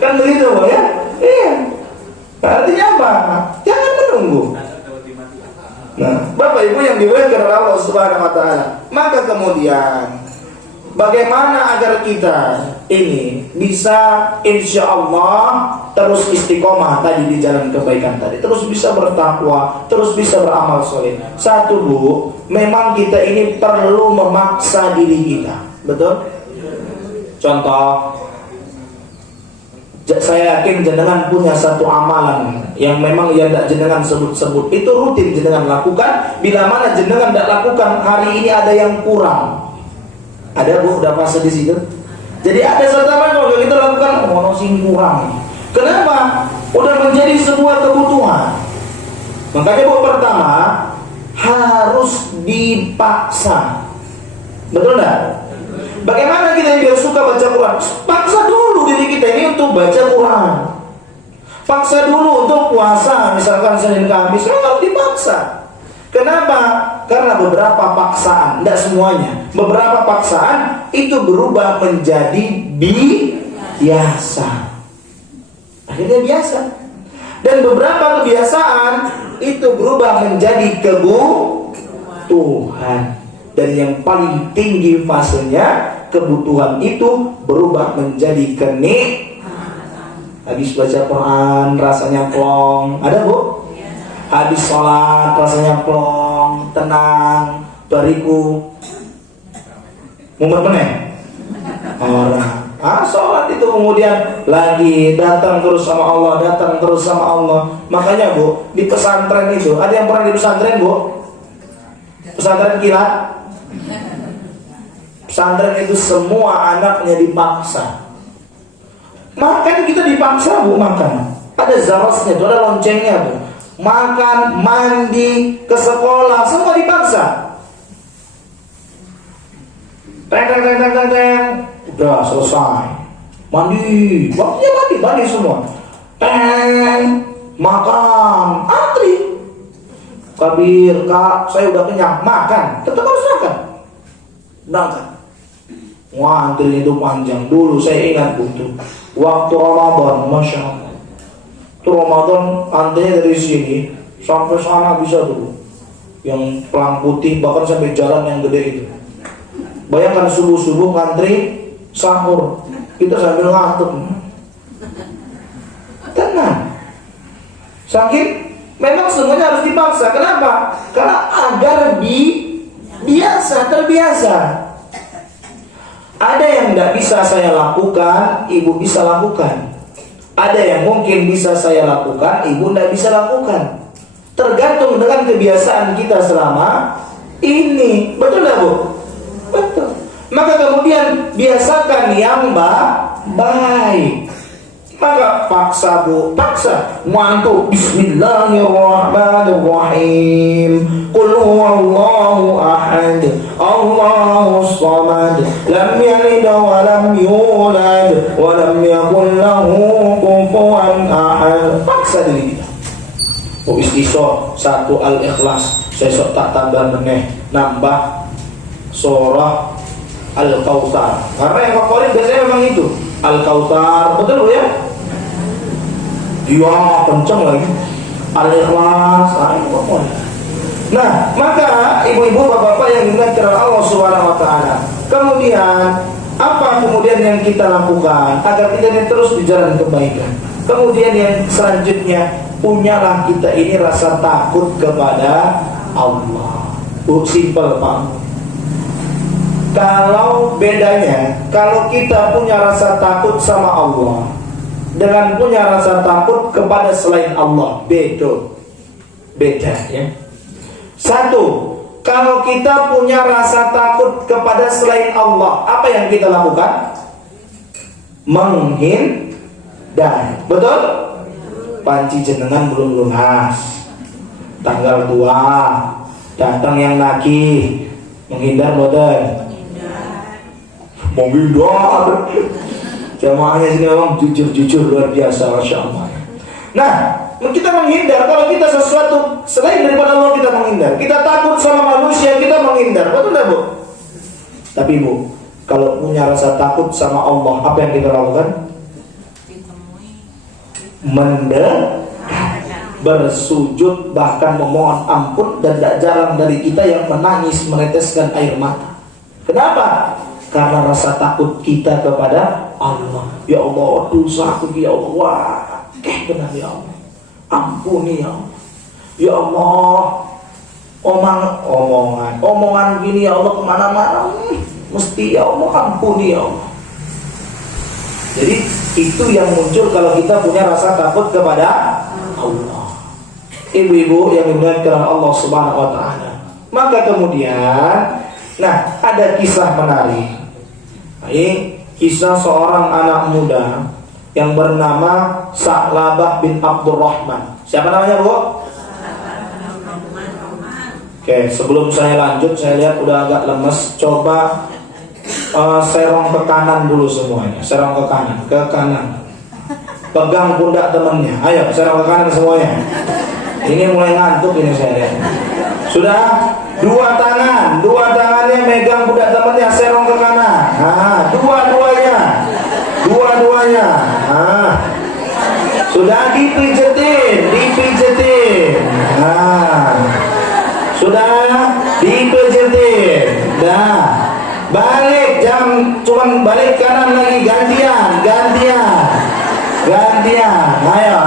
Kan begitu ya? Iya. Artinya apa? Jangan menunggu. Nah, Bapak Ibu yang dimuliakan oleh Allah Subhanahu wa taala, maka kemudian bagaimana agar kita ini bisa insya Allah terus istiqomah tadi di jalan kebaikan tadi, terus bisa bertakwa, terus bisa beramal soleh. Satu Bu, memang kita ini perlu memaksa diri kita, betul? Contoh, saya yakin jenengan punya satu amalan yang memang ya tidak jenengan sebut-sebut, itu rutin jenengan lakukan. Bila mana jenengan tidak lakukan, hari ini ada yang kurang. Ada Bu, udah fase di situ. Jadi ada satu amalan kalau kita lakukan, ono sing kurang. Kenapa? Udah menjadi sebuah kebutuhan. Makanya Bu, pertama harus dipaksa. Betul enggak? Bagaimana kita biar suka baca Quran? Paksa dulu diri kita ini untuk baca Quran. Paksa dulu untuk puasa, misalkan Senin Kamis, harus dipaksa. Kenapa? Karena beberapa paksaan, tidak semuanya, beberapa paksaan itu berubah menjadi biasa. Akhirnya biasa. Dan beberapa kebiasaan itu berubah menjadi kebutuhan. Dan yang paling tinggi fasenya, kebutuhan itu berubah menjadi kenikmatan. Habis baca Quran rasanya plong, ada Bu? Habis sholat rasanya plong, tenang, bariku mumet meneh orang. Sholat itu kemudian lagi datang terus sama Allah, datang terus sama Allah. Makanya Bu, di pesantren itu, ada yang pernah di pesantren Bu? Pesantren kilat. Pesantren itu semua anaknya dipaksa. Makan kita dipaksa Bu, makan. Ada zarosnya, itu ada loncengnya Bu. Makan, mandi, ke sekolah, semua dipaksa. Teng. Udah selesai. Mandi, waktunya mandi semua. Makan, antri. Kabir, Kak, saya udah kenyang, makan. Tetap harus makan. Berangkat. Wah, antri itu panjang. Dulu saya ingat butuh waktu Ramadan, Masya Allah. Itu Ramadan antrinya dari sini sampai sana bisa tuh. Yang pelang putih bahkan sampai jalan yang gede itu. Bayangkan subuh-subuh ngantri sahur, kita sambil ngantuk. Tenang. Saking memang semuanya harus dipaksa. Kenapa? Karena agar terbiasa. Ada yang tidak bisa saya lakukan, ibu bisa lakukan. Ada yang mungkin bisa saya lakukan, ibu tidak bisa lakukan. Tergantung dengan kebiasaan kita selama ini. Betul tidak, Bu? Betul. Maka kemudian biasakan yang baik. Maka paksa, Bu, paksa. Mantu, bismillahirrahmanirrahim. Qul huwallahu ahad, Allahus samad, lam yalid wa lam yulad wa lam yakul lahu kufuwan ahad. Paksa diri kita. Oh, iso 1 Al-Ikhlas, sesok tak tambah meneh, nambah surah Al-Kautsar. Karena yang favorit biasanya memang itu Al-Kautsar, betul Bu ya? Iya, kenceng lagi. Al-Ikhlas, Nah, maka ibu-ibu, bapak-bapak yang dimuliakan Allah Subhanahu wa taala. Kemudian, apa kemudian yang kita lakukan agar kita ini terus di jalan kebaikan? Kemudian yang selanjutnya, punyalah kita ini rasa takut kepada Allah. Simpel, Pak. Kalau bedanya, kalau kita punya rasa takut sama Allah dengan punya rasa takut kepada selain Allah, beda ya. Satu, kalau kita punya rasa takut kepada selain Allah, apa yang kita lakukan? Menghindar. Betul? Panci jenengan belum lunas, tanggal 2 datang yang nagih, menghindar boten? Menghindar. Jamaahnya sini memang jujur luar biasa, Masya Allah. Nah, kita menghindar. Kalau kita sesuatu selain daripada Allah, kita menghindar. Kita takut sama manusia, kita menghindar. Betul tidak, Bu? Tapi Bu, kalau punya rasa takut sama Allah, apa yang kita lakukan? Bersujud, bahkan memohon ampun. Dan tidak jarang dari kita yang menangis, meneteskan air mata. Kenapa? Karena rasa takut kita kepada Allah. Ya Allah, dosaku ya Allah, wah, benar ya Allah, ampuni ya Allah. Ya Allah, omongan gini ya Allah kemana-mana, mesti ya Allah, ampuni ya Allah. Jadi itu yang muncul kalau kita punya rasa takut kepada Allah. Ibu-ibu yang dimuliakan Allah Subhanahu wa taala. Maka kemudian, nah, ada kisah menarik. Ini kisah seorang anak muda yang bernama Sa'labah bin Abdurrahman. Siapa namanya, Bu? Oke, sebelum saya lanjut, saya lihat udah agak lemes. Coba serong ke kanan dulu semuanya. Serong ke kanan. Pegang pundak temannya. Ayo, serong ke kanan semuanya. Ini mulai ngantuk ini saya lihat. Sudah? Dua tangannya megang pundak temannya, serong ke kanan. Nah, dua-duanya. Nah, sudah dipijetin. Nah, sudah dipijetin. Nah, balik cuman balik kanan lagi, gantian. Ayo.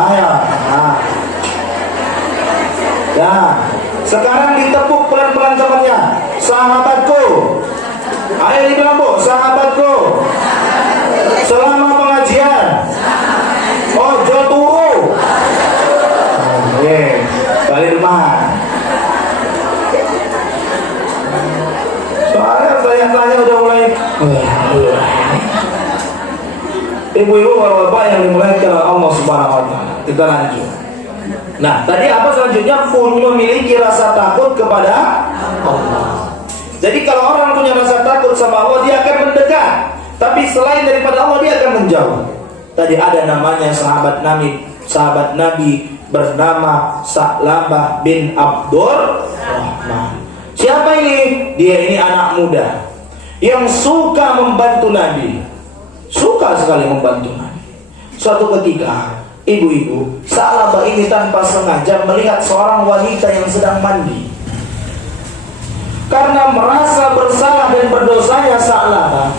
Nah, sekarang ditepuk pelan-pelan temannya. Sahabatku. Ayo dibilang, Bu, sahabatku. Selama pengajian. Ojo turu. Oke, balik rumah. Soalnya saya udah mulai. Ibu-ibu, bapak yang dimuliakan Allah Subhanahu wa taala. Kita lanjut. Nah, tadi apa selanjutnya? Memiliki rasa takut kepada Allah. Jadi kalau orang punya rasa takut sama Allah, dia akan mendekat. Tapi selain daripada Allah, dia akan menjauh. Tadi ada namanya sahabat Nabi bernama Sa'labah bin Abdurrahman. Siapa ini? Dia ini anak muda yang suka membantu Nabi. Suka sekali membantu Nabi. Suatu ketika, ibu-ibu, Sa'labah ini tanpa sengaja melihat seorang wanita yang sedang mandi. Karena merasa bersalah dan berdosanya Sa'labah,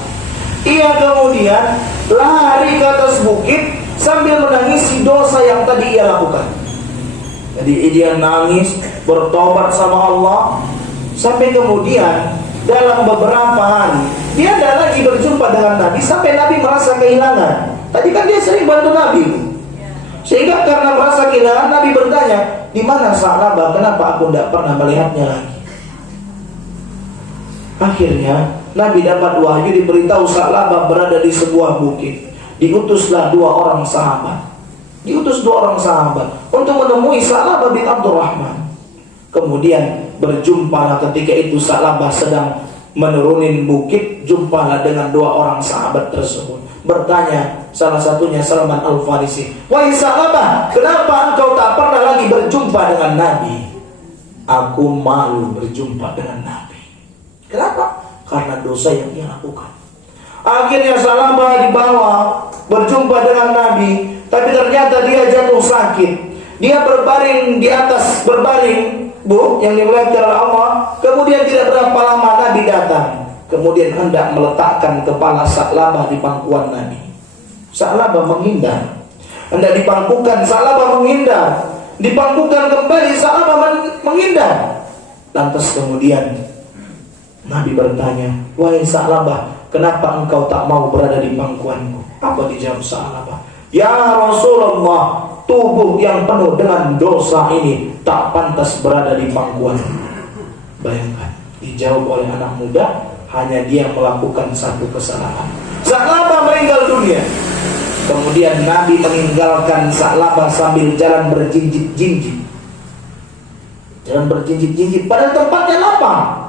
ia kemudian lari ke atas bukit sambil menangisi dosa yang tadi ia lakukan. Jadi dia nangis, bertobat sama Allah. Sampai kemudian dalam beberapa hari dia tidak lagi berjumpa dengan Nabi, sampai Nabi merasa kehilangan. Tadi kan dia sering bantu Nabi, Sehingga karena merasa kehilangan, Nabi bertanya, di mana Sa'labah? Kenapa aku tidak pernah melihatnya lagi? Akhirnya Nabi dapat wahyu, diberitahu Sa'labah berada di sebuah bukit. Diutuslah dua orang sahabat untuk menemui Sa'labah bin Abdurrahman. Kemudian berjumpalah ketika itu Sa'labah sedang menurunin bukit, jumpalah dengan dua orang sahabat tersebut. Bertanya salah satunya Salman Al-Farisi, "Wahai Sa'labah, kenapa engkau tak pernah lagi berjumpa dengan Nabi?" "Aku malu berjumpa dengan Nabi." Kenapa? Karena dosa yang ia lakukan. Akhirnya Sa'labah dibawa berjumpa dengan Nabi, tapi ternyata dia jatuh sakit. Dia berbaring di atas yang dimuliakan oleh Allah. Kemudian tidak berapa lama Nabi datang, kemudian hendak meletakkan kepala Sa'labah di pangkuan Nabi. Sa'labah menghindar. Hendak dipangkukan, Sa'labah menghindar. Dipangkukan kembali, Sa'labah menghindar. Lantas kemudian Nabi bertanya, "Wahai Sa'labah, kenapa engkau tak mau berada di pangkuanku?" Apa dijawab Sa'labah? "Ya Rasulullah, tubuh yang penuh dengan dosa ini tak pantas berada di pangkuan." Bayangkan, dijawab oleh anak muda, hanya dia melakukan satu kesalahan. Sa'labah meninggal dunia. Kemudian Nabi meninggalkan Sa'labah sambil jalan berjinjit-jinjit. Pada tempatnya lapang.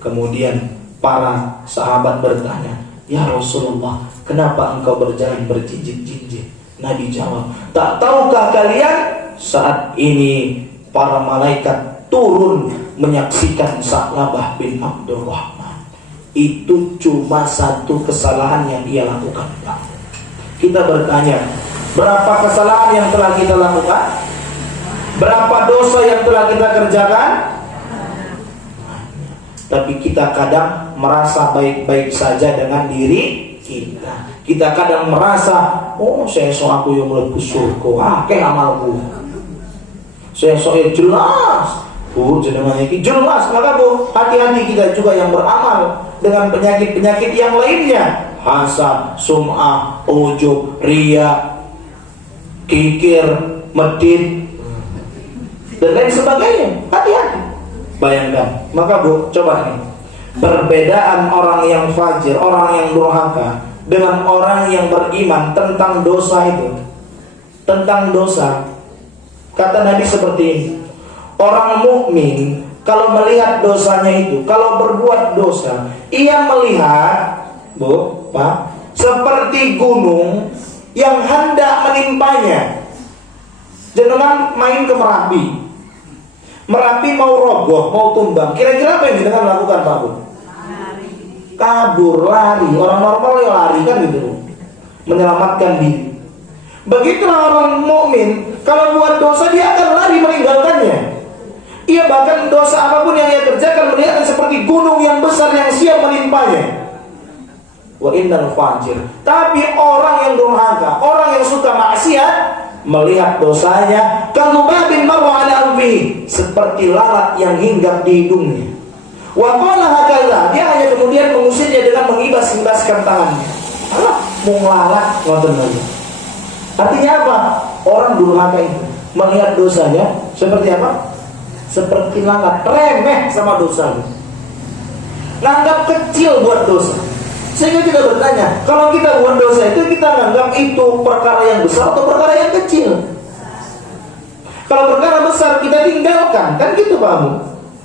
Kemudian para sahabat bertanya, "Ya Rasulullah, kenapa engkau berjalan berjinjit-jinjit?" Nabi jawab, "Tak tahukah kalian, saat ini para malaikat turun menyaksikan Sa'labah bin Abdurrahman. Itu cuma satu kesalahan yang ia lakukan." Kita bertanya, berapa kesalahan yang telah kita lakukan? Berapa dosa yang telah kita kerjakan? Tapi kita kadang merasa baik-baik saja dengan diri kita. Kita kadang merasa, "Oh, saya aku yang mlebu surga, kayak amalku. Saya jelas." Jenengan iki jelas. Maka hati-hati kita juga yang beramal dengan penyakit-penyakit yang lainnya. Hasad, sum'ah, ujub, riya, kikir, medit, dan lain sebagainya. Hati-hati. Bayangkan, maka coba nih, perbedaan orang yang fajir, orang yang durhaka dengan orang yang beriman tentang dosa itu. Tentang dosa, kata Nabi seperti ini. Orang mukmin kalau melihat dosanya itu, kalau berbuat dosa, ia melihat, seperti gunung yang hendak menimpanya. Jangan main ke Merapi mau roboh, mau tumbang. Kira-kira apa yang kita lakukan, Pak Bu? Kabur, lari. Orang normal ya lari kan gitu, menyelamatkan diri. Begitulah orang mukmin, kalau buat dosa dia akan lari meninggalkannya. Ia bahkan dosa apapun yang ia kerjakan melihatnya seperti gunung yang besar yang siap menimpanya. Wa innal fajir. Tapi orang yang durhaka, orang yang suka maksiat, melihat dosanya kalubabin marwa ala anfihi, seperti lalat yang hinggap di hidungnya. Wa qala hakala, dia hanya kemudian mengusirnya dengan mengibas-ibaskan tangannya. Allah, mung lalat ngoten lagi. Artinya apa? Orang durhaka itu melihat dosanya seperti apa? Seperti lalat, remeh sama dosanya. Nganggap kecil buat dosa. Sehingga kita bertanya, kalau kita buat dosa itu, kita menganggap itu perkara yang besar atau perkara yang kecil? Kalau perkara besar kita tinggalkan, kan gitu Pak Bu.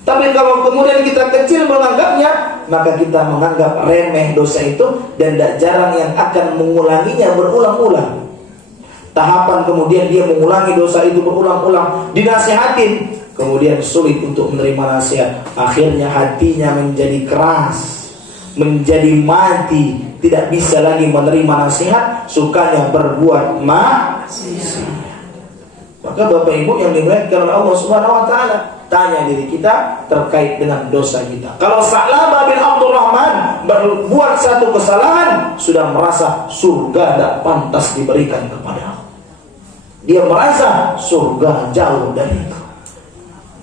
Tapi kalau kemudian kita kecil menganggapnya, maka kita menganggap remeh dosa itu, dan tidak jarang yang akan mengulanginya berulang-ulang. Tahapan kemudian dia mengulangi dosa itu berulang-ulang, dinasihatin, kemudian sulit untuk menerima nasihat. Akhirnya hatinya menjadi keras, menjadi mati, tidak bisa lagi menerima nasihat, sukanya berbuat maksiat. Maka Bapak Ibu yang dimuliakan oleh Allah Subhanahu wa taala, tanya diri kita terkait dengan dosa kita. Kalau Sa'labah bin Abdurrahman berbuat satu kesalahan, sudah merasa surga tidak pantas diberikan kepada aku. Dia merasa surga jauh dari itu.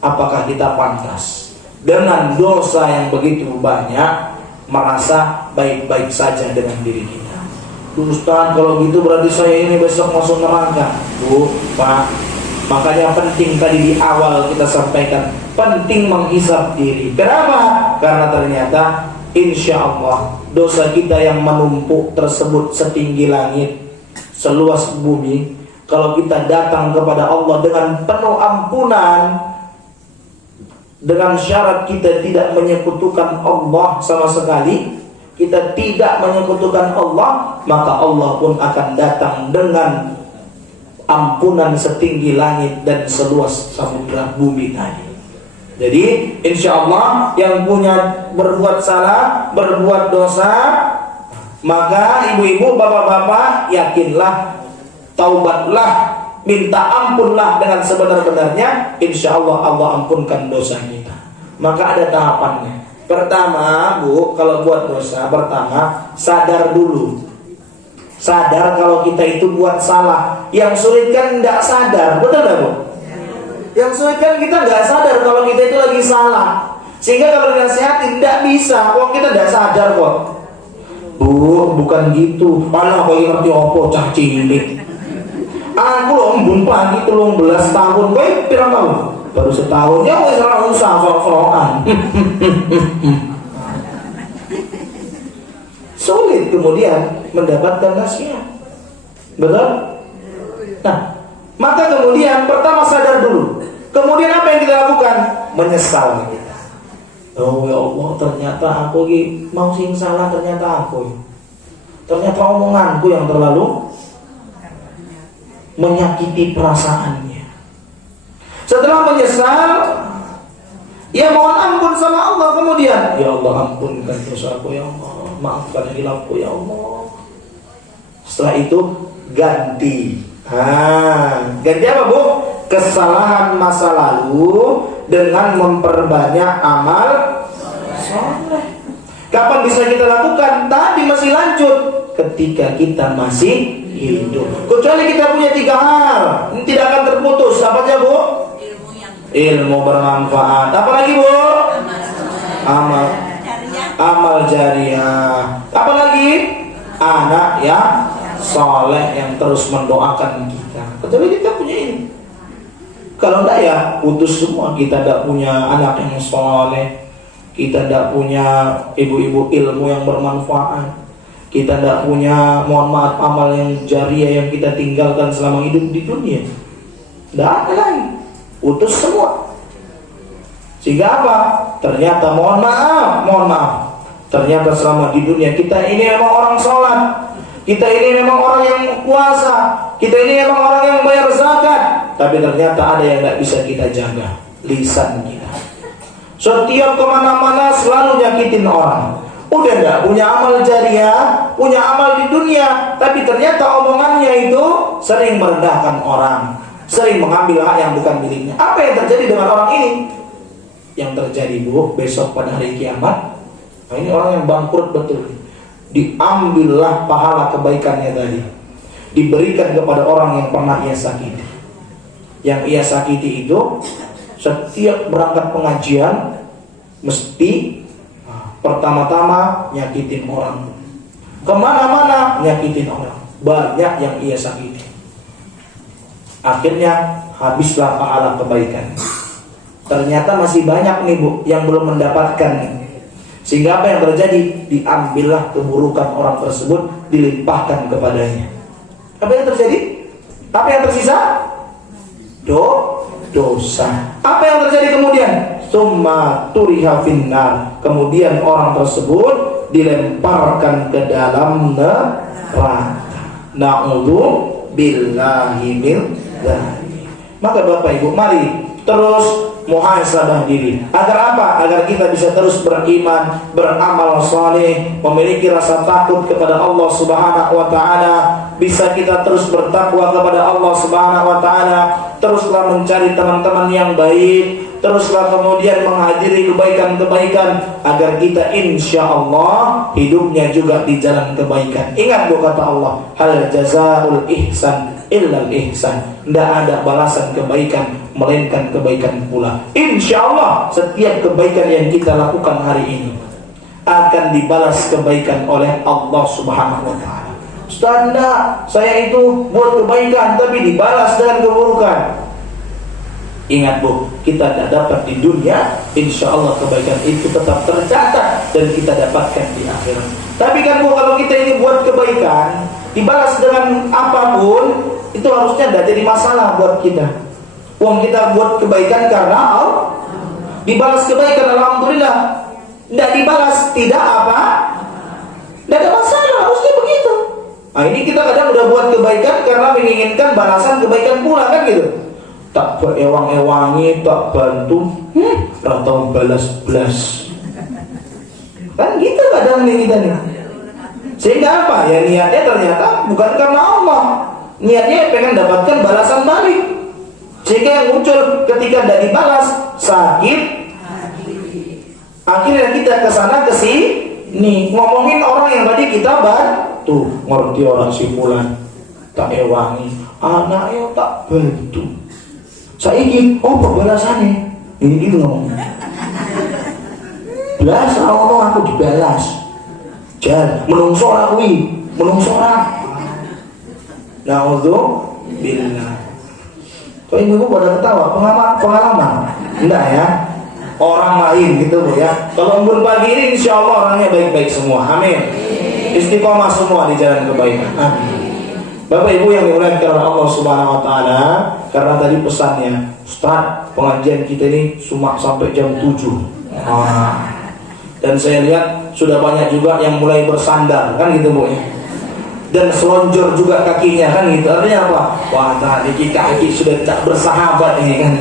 Apakah kita pantas dengan dosa yang begitu banyak merasa baik-baik saja dengan diri kita? Ustaz, kalau gitu berarti saya ini besok masuk neraka. Bu, Pak, makanya penting tadi di awal kita sampaikan, penting menghisab diri. Kenapa? Karena ternyata insya Allah dosa kita yang menumpuk tersebut setinggi langit, seluas bumi, kalau kita datang kepada Allah dengan penuh ampunan, dengan syarat kita tidak menyekutukan Allah sama sekali, kita tidak menyekutukan Allah, maka Allah pun akan datang dengan ampunan setinggi langit dan seluas samudra bumi tadi. Jadi insya Allah yang punya berbuat salah, berbuat dosa, maka ibu-ibu, bapak-bapak, yakinlah, taubatlah, minta ampunlah dengan sebenar-benarnya. Insya Allah Allah ampunkan dosa kita. Maka ada tahapannya. Pertama, Bu, kalau buat dosa, pertama sadar dulu. Sadar kalau kita itu buat salah. Yang sulit kan tidak sadar, betul nggak, Bu? Yang sulit kan kita nggak sadar kalau kita itu lagi salah. Sehingga kalau dinasihatin tidak bisa, kok kita tidak sadar kok. Bu, bukan gitu. Malah kau ngerti apa cah cilik. Aku loh embun pagi 13 tahun, kau pirang tahun? Baru setahun, ya kau serang usah sok-sokan. Sulit kemudian mendapatkan nasihat. Betul? Nah, maka kemudian pertama sadar dulu. Kemudian apa yang kita lakukan? Menyesal kita. Oh ya Allah, ternyata aku mau sing salah, ternyata aku. Ternyata omonganku yang terlalu menyakiti perasaannya. Setelah menyesal, ya mohon ampun sama Allah. Kemudian, ya Allah ampunkan dosaku ya Allah, maafkan hilafku ya Allah. Setelah itu ganti. Ganti apa, Bu? Kesalahan masa lalu dengan memperbanyak amal soleh. Kapan bisa kita lakukan? Tadi masih lanjut ketika kita masih hidup. Kecuali kita punya 3 hal, ini tidak akan terputus. Apa aja, Bu? Ilmu bermanfaat. Apalagi, Bu? Amal jariah. Apalagi? Anak yang soleh yang terus mendoakan kita. Kecuali kita punya ini. Kalau enggak ya putus semua. Kita tidak punya anak yang soleh, kita tidak punya ibu-ibu ilmu yang bermanfaat, kita tidak punya, mohon maaf, amal yang jariah yang kita tinggalkan selama hidup di dunia. Tidak ada lagi, putus semua. Sehingga apa? Ternyata mohon maaf, ternyata selama di dunia kita ini memang orang sholat, kita ini memang orang yang puasa, kita ini memang orang yang bayar zakat, tapi ternyata ada yang tidak bisa kita jaga, lisan kita. Setiap kemana-mana selalu nyakitin orang. Udah tidak punya amal jariah, punya amal di dunia, tapi ternyata omongannya itu sering merendahkan orang, sering mengambil hak yang bukan miliknya. Apa yang terjadi dengan orang ini? Yang terjadi, Bu, besok pada hari kiamat, nah ini orang yang bangkrut betul. Diambillah pahala kebaikannya tadi, diberikan kepada orang yang pernah ia sakiti. Yang ia sakiti itu setiap berangkat pengajian mesti pertama-tama nyakitin orang, kemana-mana nyakitin orang, banyak yang ia sakiti. Akhirnya habislah pahala kebaikan. Ternyata masih banyak nih, Bu, yang belum mendapatkan nih. Sehingga apa yang terjadi? Diambillah keburukan orang tersebut, dilimpahkan kepadanya. Apa yang terjadi? Apa yang tersisa? Dosa. Apa yang terjadi kemudian? Summa turiha finnar. Kemudian orang tersebut dilemparkan ke dalam neraka. Na'udzu billahi min dzalik. Maka Bapak Ibu, mari terus muhasabah diri. Agar apa? Agar kita bisa terus beriman, beramal saleh, memiliki rasa takut kepada Allah Subhanahu wa taala, bisa kita terus bertakwa kepada Allah Subhanahu wa taala, teruslah mencari teman-teman yang baik, teruslah kemudian menghadiri kebaikan-kebaikan agar kita insya Allah hidupnya juga di jalan kebaikan. Ingat, Bu, kata Allah, hal jazaul ihsan illal ihsan. Tidak ada balasan kebaikan melainkan kebaikan pula. Insya Allah setiap kebaikan yang kita lakukan hari ini akan dibalas kebaikan oleh Allah Subhanahu wa ta'ala. Ustaz, enggak, saya itu buat kebaikan tapi dibalas dengan keburukan. Ingat Bu, kita tidak dapat di dunia, insya Allah kebaikan itu tetap tercatat dan kita dapatkan di akhirat. Tapi kan Bu, kalau kita ini buat kebaikan dibalas dengan apapun, itu harusnya tidak jadi masalah buat kita. Uang kita buat kebaikan karena Allah, dibalas kebaikan alhamdulillah. Tidak dibalas tidak apa, tidak ada masalah, harusnya begitu. Nah ini kita kadang udah buat kebaikan karena menginginkan balasan kebaikan pula kan gitu. Tak berewang-ewangi, tak bantu, atau balas-balas. Kan gitu kadang nih kita nih. Sehingga apa? Ya niatnya ternyata bukan karena Allah. Niatnya pengen dapatkan balasan balik. Sehingga yang muncul ketika tidak dibalas, sakit. Akhirnya kita kesana kesini ngomongin orang yang tadi kita bantu. Ngerti orang simulan, tak ewangi, anaknya tak bantu. Saiki, oh balasannya ini gitu ngomong. Belas Allah aku dibalas. Jangan menungso aku menungso aku. Na'udzubillah. Kok ibu pada ketawa? Pengalaman? Enggak ya? Orang lain gitu Bu ya. Kalau embun pagi ini insya Allah orangnya baik-baik semua. Amin. Istiqomah semua di jalan kebaikan. Amin. Bapak Ibu yang dimuliakan oleh Allah Subhanahu wa taala, karena tadi pesannya, Ustaz, pengajian kita ini cuma sampai jam 7. Dan saya lihat sudah banyak juga yang mulai bersandar, kan gitu Bu ya. Dan selonjor juga kakinya, kan gitu. Artinya apa? Wah, tadi kaki sudah tidak bersahabat ini kan.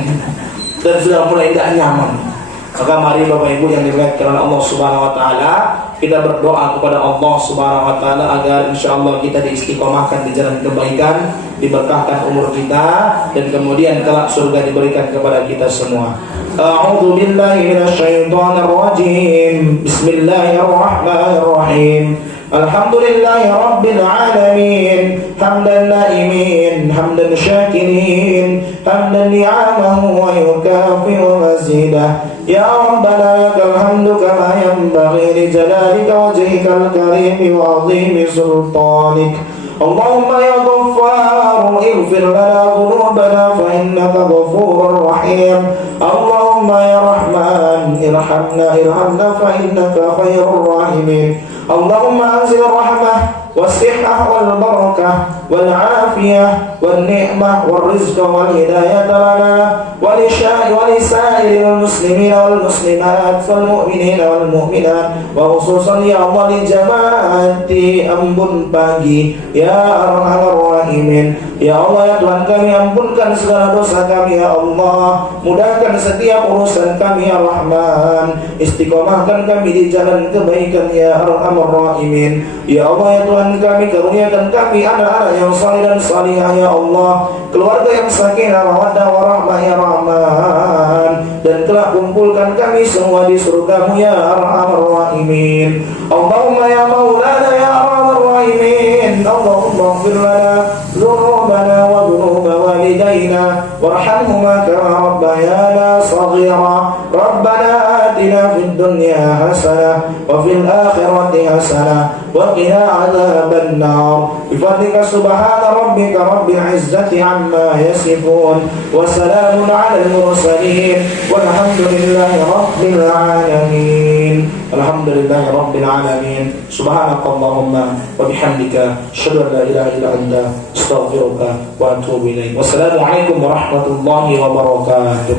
Dan sudah mulai tidak nyaman. Maka mari Bapak Ibu yang dimuliakan oleh Allah Subhanahu wa taala, kita berdoa kepada Allah Subhanahu wa taala agar insyaallah kita diistiqomahkan di jalan kebaikan, diberkahkan umur kita, dan kemudian kelak surga diberikan kepada kita semua. A'udzu billahi minasyaitonir rajim. Bismillahirrahmanirrahim. Alhamdulillahi rabbil alamin, hamdan naimin, hamdan syakirin, hamdan ni'amahu wa yukafi'u mazidah. Ya Rabbana lakal hamdu kama yanbaghi li jalalika wajhikal karim wa 'azimi sultanik. Allahumma ya Ghaffar ighfir lana dhunubana fa innaka ghafurur rahim. Allahumma ya Rahman irhamna fa innaka khairur rahimin. Allahumma anzil rahmah was-sihhah wal-barakah wal-afiyah wan-ni'mah wal-rizqa wal-hidayah lana wa lisa'iril muslimina wal-muslimat wal-mu'minina wal-mu'minat wa khususan ya Allah li jamaati Ambon Pagi ya Arhamar Rahimin. Ya Allah ya Tuhan kami, ampunkan segala dosa kami ya Allah, mudahkan setiap urusan kami ya Rahman, istiqomahkan kami di jalan kebaikan ya Arhamar Rahimin. Ya Allah ya Tuhan kami, karuniakan kami anak-anak yang saleh dan salihah ya Allah, keluarga yang sakinah mawaddah warahmah ya Rahman, dan telah kumpulkan kami semua di surgamu ya Arhamar Rahimin. Allahumma ya Maulana ya Arhamar Rahimin. Allahumma ighfir lana dhunubana wa dhunuba walidayna warhamhuma kama rabbayana saghira. Rabbana atina fid dunya hasanah wa fil akhirati hasanah wa qina adzaban nar. Bi fadlika subhana rabbika rabbil izzati amma yasifun wa salamun alal mursalin walhamdulillahi rabbil alamin. Alhamdulillahi rabbil alamin. Subhanakallahumma wa bihamdika asyhadu an la ilaha illa anta astaghfiruka wa atubu ilaik. Wassalamualaikum warahmatullahi wabarakatuh.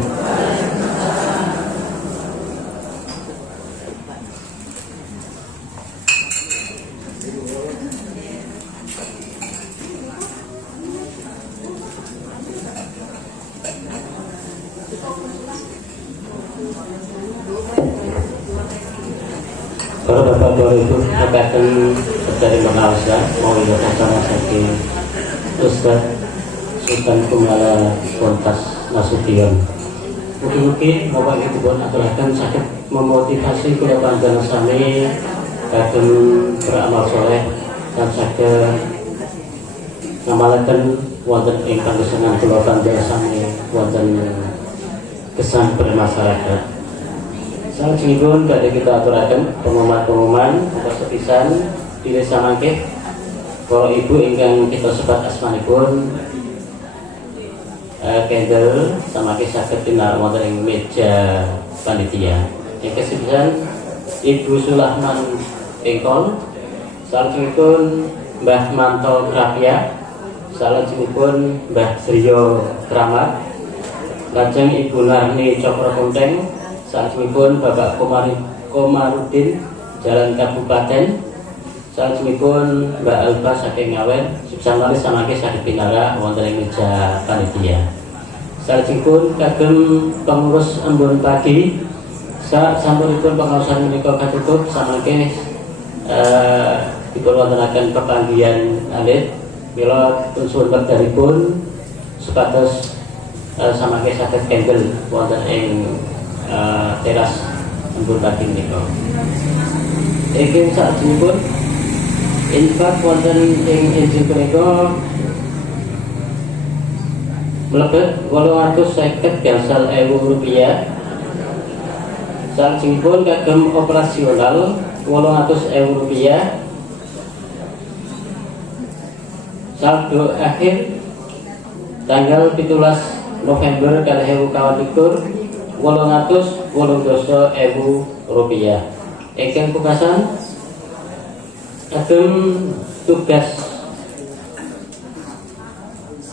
Para Bapak Ibu akan dari Makassar mau datang sama saking Ustaz Sultan Kumala Kontas Nasution. Mungkin Bapak Ibu pun akan sakit memotivasi kepada panjang sami akan beramal soleh dan sakit ngamalkan wonten ingkang kesenangan kula panjang sami wonten kesan bermasyarakat. Sang Cingun kada kita aturakan pengumuman-pengumuman untuk sepisan di desa mangke Kalau ibu ingkang kita sebat asmanipun Kendel sama kisah ketina wonten ing meja panitia. Yang kesepisan Ibu Sulahman Engkol, salajengipun Mbah Manto Krapia, salajengipun Mbah Sriyo Kramat, lajeng Ibu Narni Cokro Kunteng, salajengipun Bapak Komarudin Jalan Kabupaten, salajengipun Mbak Alba saking Ngawen, subsanmari samangke saged pinara wonten ing meja panitia. Salajengipun kagem pengurus embun pagi, sasampunipun pengaosan menika katutup samangke dipunwontenaken pepanggihan alit mila suwun wekdaripun supados samangke saged kendel wonten ing teras embun pagi menika. Iki salajengipun infak wonten ing injil punika mlebet 850 gangsal ewu rupiah. Salajengipun kagem operasional 800.000 rupiah. Saldo akhir tanggal 17 November 2021 880.000 rupiah. Ingkang pungkasan kagem tugas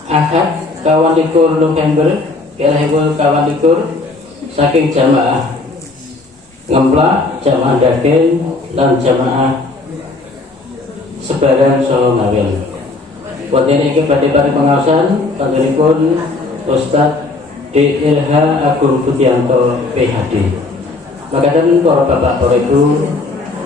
Ahad 21 November 2021 saking jamaah ngemplak, jamaah dagen lan jamaah sebaran Solo Ngawen. Wonten iki badhe pari pengaosan panjenenganipun Ustadz D.Lh. Agung Budianto PhD. Makaten para bapak para ibu,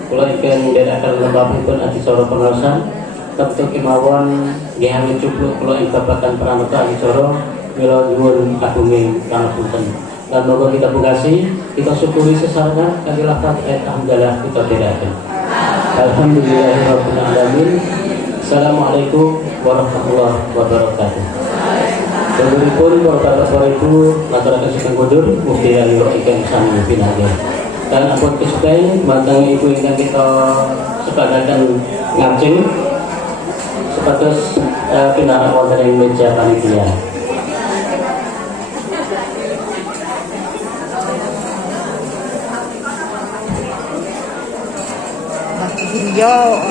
kula ingkang ndherekaken lembapipun adicara pengaosan tentu kemawon nggih amin cukup kula ing babagan pranata adicara mila nyuwun agunging pangapunten. Dan moga kita pungkasi, kita syukuri sesana kadilah Fatihah alhamdulillah kita dherekaken. Alhamdulillahirabbil alamin. Assalamualaikum warahmatullahi wabarakatuh. Sampun para bapak para ibu masyarakat sugeng kundur mugi alira ingkang sami pinaken. Dan ampun kesupen mateng ibu ingkang kita sebadaken ngajeng supados pinarak wonten ing meja panitia. Yo.